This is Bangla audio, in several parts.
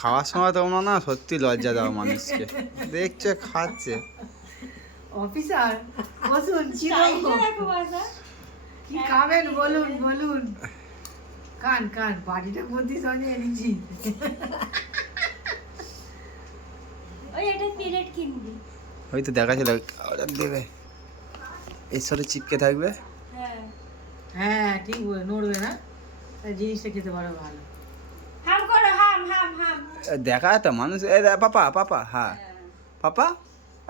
খাওয়ার সময় তোমরা না সত্যি লজ্জা দাও মানুষকে। দেখছে খাচ্ছে। অফিসার বসুন, কি খাবেন বলুন বলুন। কান কান বাড়িটা বুদ্ধি সঙ্গে এনেছি। ওই তো দেখা ছিল অর্ডার দেবে, এর সাথে চিপকে থাকবে। হ্যাঁ ঠিক বলে, নড়বে না, তাই জিনিসটা খেতে পারো ভালো। দেখা তো মানুষ। এই পাপা পাপা, হ্যাঁ পাপা,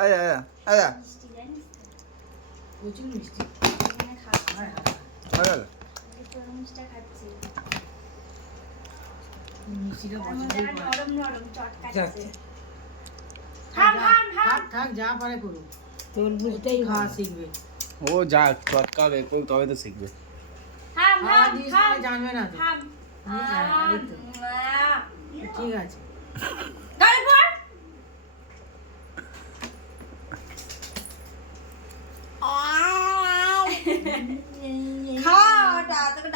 আয়া আয়া আয়া প্রচুর মিষ্টি। মিষ্টিটা থাক, যা পারে করুক, তরমুজটাই খাওয়া শিখবে। ও যাক চটকাবে তবে তো শিখবে। খাওয়া জিনিস মানে জানবে না তো। এই তো, ঠিক আছে।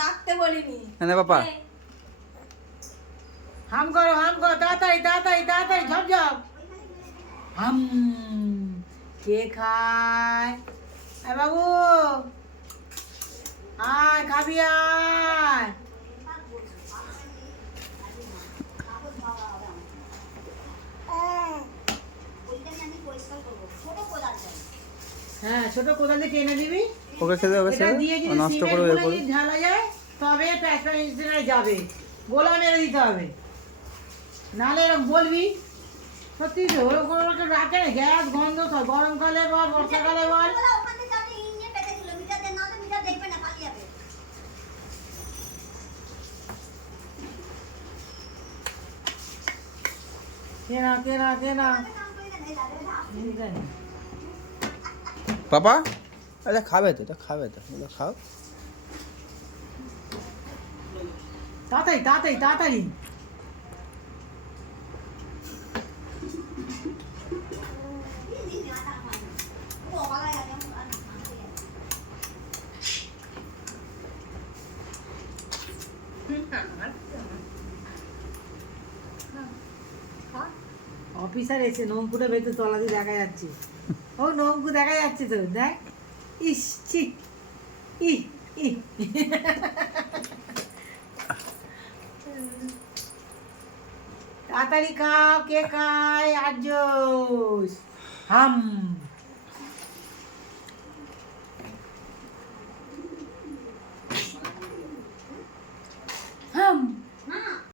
ডাকতে বলিনি হ্যাঁ পাপা, হাম করো তাড়াতাড়ি তাড়াতাড়ি তাড়াতাড়ি, ঝপঝপ। হাম। কে খায়? আয় বাবু, আয় খাবি আয়। হ্যাঁ, ছোট কোদাল দিয়ে টেনে দিবি। ওকে খেতে হবে, এটা দিয়ে যদি নষ্ট সিমেন্ট করে গুলো যদি ঢালা যায় তবে প্যাকেট যাবে, গোলা মেরে দিতে হবে, নাহলে এরকম বলবি। সত্যি তো ওরকম কোনো একটা রাখে গ্যাস গন্ধ, সব গরমকালে বল বর্ষাকালে বল। কেনা কেনা কেনা পাপা, আচ্ছা খাবে তো, এটা খাবে তো, এটা খাও। তাড়াতাড়ি তাড়াতাড়ি তাড়াতাড়ি। অফিসার এসে নোংকুটা ভেতর তলা দিয়ে দেখা যাচ্ছে। ও নোংকু দেখা যাচ্ছে তো, দেখ। ইস ছি, ই ই। তাড়াতাড়ি খাও, কে খায়? আর্যস। হাম।